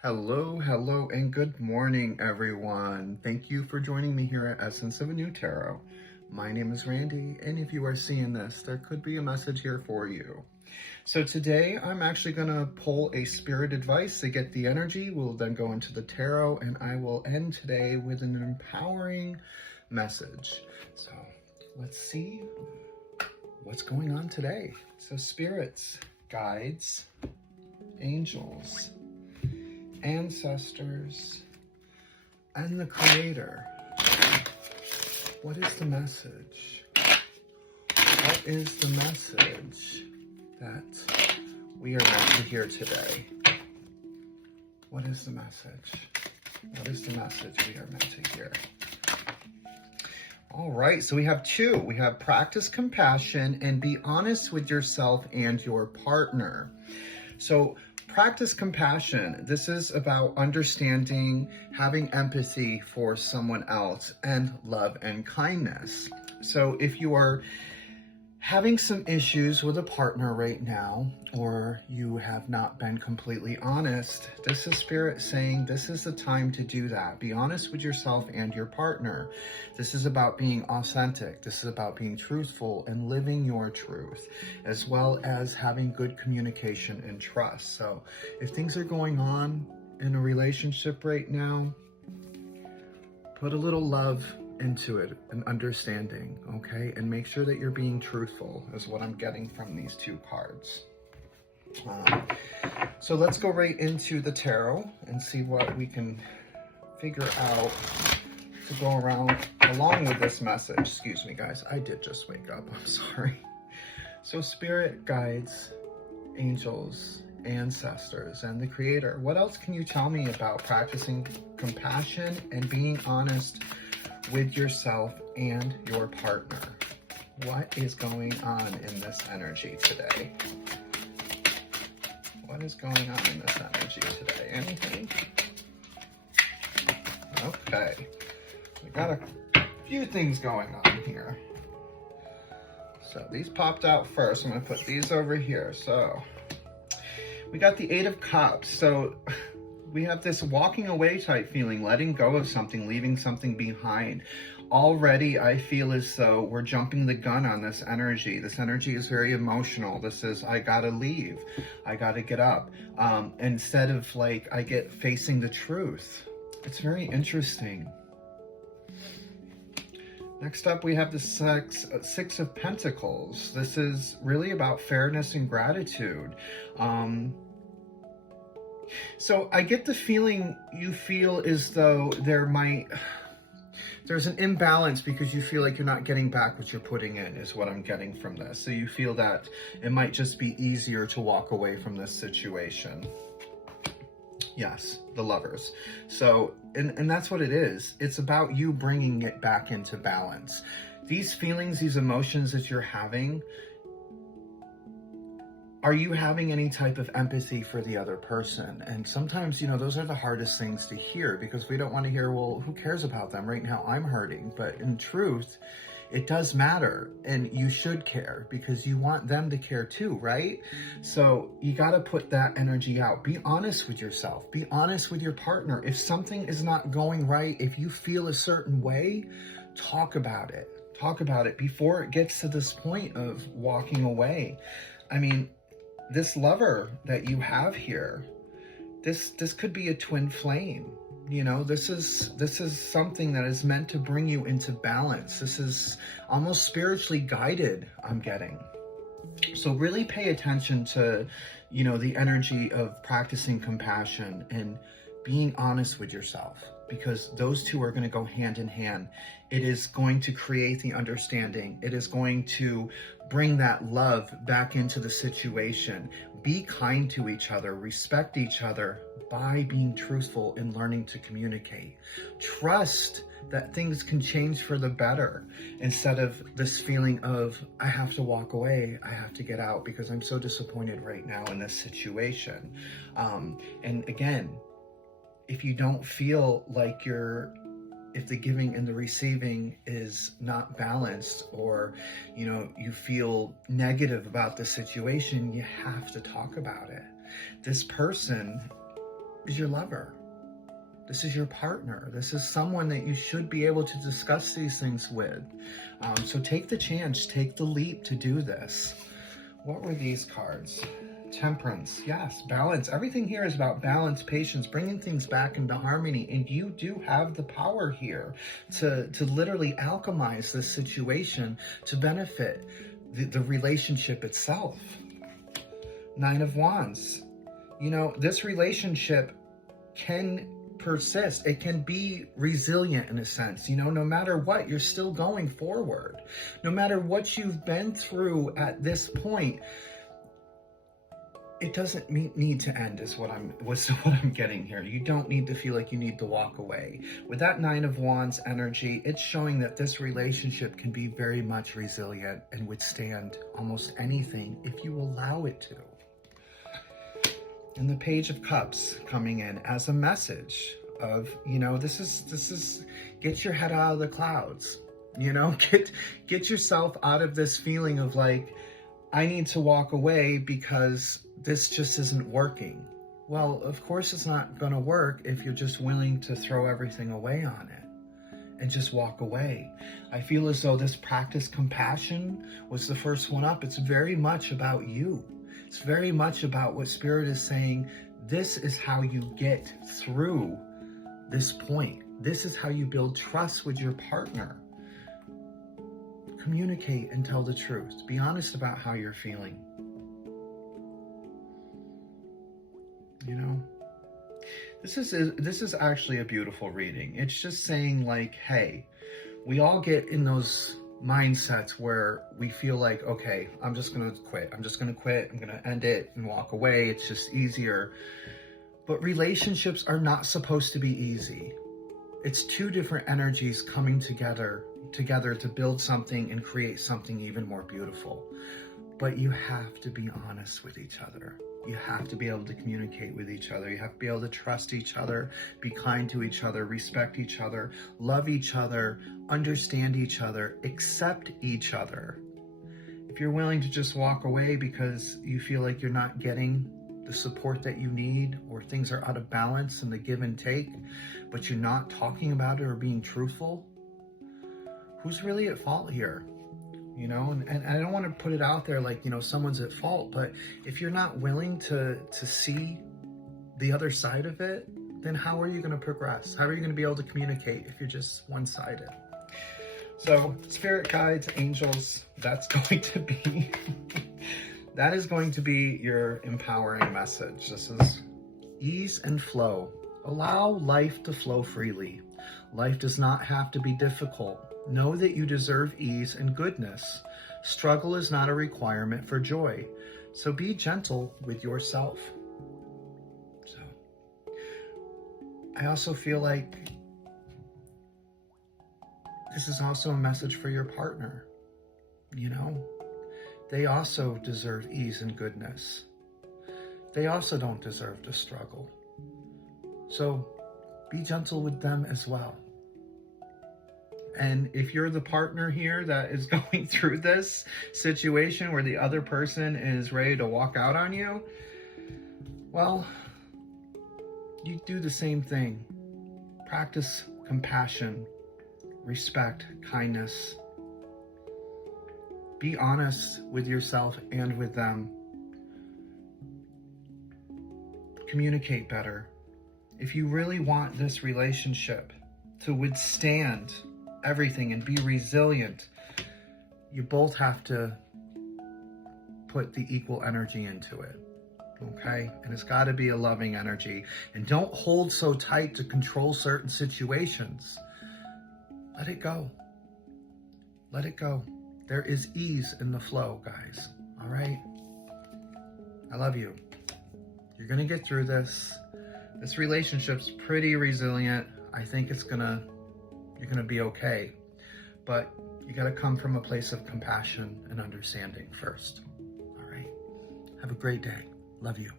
Hello, and good morning, everyone. Thank you for joining me here at Essence of a New Tarot. My name is Randy, and if you are seeing this, there could be a message here for you. So today, I'm actually going to pull a spirit advice to get the energy. We'll then go into the tarot, and I will end today with an empowering message. So let's see what's going on today. So spirits, guides, angels, ancestors, and the creator. What is the message? What is the message that we are meant to hear today? What is the message? What is the message we are meant to hear? All right, so we have two. We have practice compassion and be honest with yourself and your partner. So practice compassion. This is about understanding, having empathy for someone else, and love and kindness. So if you are having some issues with a partner right now, or you have not been completely honest, this is Spirit saying this is the time to do that. Be honest with yourself and your partner. This is about being authentic. This is about being truthful and living your truth, as well as having good communication and trust. So if things are going on in a relationship right now, put a little love into it and understanding, okay? And make sure that you're being truthful is what I'm getting from these two cards. So let's go right into the tarot and see what we can figure out to go around along with this message. Excuse me, guys. I did just wake up. I'm sorry. So spirit, guides, angels, ancestors, and the creator. What else can you tell me about practicing compassion and being honest with yourself and your partner? What is going on in this energy today? What is going on in this energy today? Anything? Okay. We got a few things going on here. So these popped out first. I'm going to put these over here. So we got the Eight of Cups. So we have this walking away type feeling, letting go of something, leaving something behind. Already, I feel as though we're jumping the gun on this energy. This energy is very emotional. This is, I gotta leave. I gotta get up. Instead of like, I get facing the truth. It's very interesting. Next up, we have the Six of Pentacles. This is really about fairness and gratitude. So I get the feeling you feel as though there's an imbalance because you feel like you're not getting back what you're putting in, is what I'm getting from this. So you feel that it might just be easier to walk away from this situation. Yes, the Lovers. So, and that's what it is. It's about you bringing it back into balance. These feelings, these emotions that you're having, are you having any type of empathy for the other person? And sometimes, those are the hardest things to hear because we don't want to hear, well, who cares about them? Right now, I'm hurting. But in truth, it does matter. And you should care because you want them to care too, right? So you got to put that energy out. Be honest with yourself. Be honest with your partner. If something is not going right, if you feel a certain way, talk about it. Talk about it before it gets to this point of walking away. I mean, this lover that you have here, this could be a twin flame. This is something that is meant to bring you into balance. This is almost spiritually guided, I'm getting. So really pay attention to, the energy of practicing compassion and being honest with yourself, because those two are going to go hand in hand. It is going to create the understanding. It is going to bring that love back into the situation. Be kind to each other, respect each other by being truthful and learning to communicate. Trust that things can change for the better instead of this feeling of, I have to walk away, I have to get out because I'm so disappointed right now in this situation. And again, if you don't feel like if the giving and the receiving is not balanced, or, you feel negative about the situation, you have to talk about it. This person is your lover. This is your partner. This is someone that you should be able to discuss these things with. So take the chance, take the leap to do this. What were these cards? Temperance, yes, balance. Everything here is about balance, patience, bringing things back into harmony. And you do have the power here to literally alchemize this situation to benefit the relationship itself. Nine of Wands. You know, this relationship can persist. It can be resilient in a sense. You know, no matter what, you're still going forward. No matter what you've been through at this point, it doesn't need to end is what I'm getting here. You don't need to feel like you need to walk away. With that Nine of Wands energy, it's showing that this relationship can be very much resilient and withstand almost anything if you allow it to. And the Page of Cups coming in as a message of, you know, this is get your head out of the clouds. You know, get yourself out of this feeling of like, I need to walk away because this just isn't working. Well, of course it's not going to work if you're just willing to throw everything away on it and just walk away. I feel as though this practice compassion was the first one up. It's very much about you. It's very much about what Spirit is saying. This is how you get through this point. This is how you build trust with your partner. Communicate and tell the truth. Be honest about how you're feeling. You know, this is actually a beautiful reading. It's just saying like, hey, we all get in those mindsets where we feel like, okay, I'm just going to quit. I'm just going to quit. I'm going to end it and walk away. It's just easier. But relationships are not supposed to be easy. It's two different energies coming together to build something and create something even more beautiful. But you have to be honest with each other. You have to be able to communicate with each other. You have to be able to trust each other, be kind to each other, respect each other, love each other, understand each other, accept each other. If you're willing to just walk away because you feel like you're not getting the support that you need, or things are out of balance in the give and take, but you're not talking about it or being truthful, who's really at fault here? You know, and I don't want to put it out there like, you know, someone's at fault, but if you're not willing to see the other side of it, then how are you going to progress? How are you going to be able to communicate if you're just one-sided? So spirit guides, angels, that is going to be your empowering message. This is ease and flow. Allow life to flow freely. Life does not have to be difficult. Know that you deserve ease and goodness. Struggle is not a requirement for joy. So be gentle with yourself. So I also feel like this is also a message for your partner. You know, they also deserve ease and goodness. They also don't deserve to struggle. So be gentle with them as well. And if you're the partner here that is going through this situation where the other person is ready to walk out on you, well, you do the same thing. Practice compassion, respect, kindness. Be honest with yourself and with them. Communicate better. If you really want this relationship to withstand everything and be resilient, you both have to put the equal energy into it. Okay? And it's got to be a loving energy. And don't hold so tight to control certain situations. Let it go. Let it go. There is ease in the flow, guys. All right? I love you. You're going to get through this. This relationship's pretty resilient. I think you're going to be okay. But you got to come from a place of compassion and understanding first. All right? Have a great day. Love you.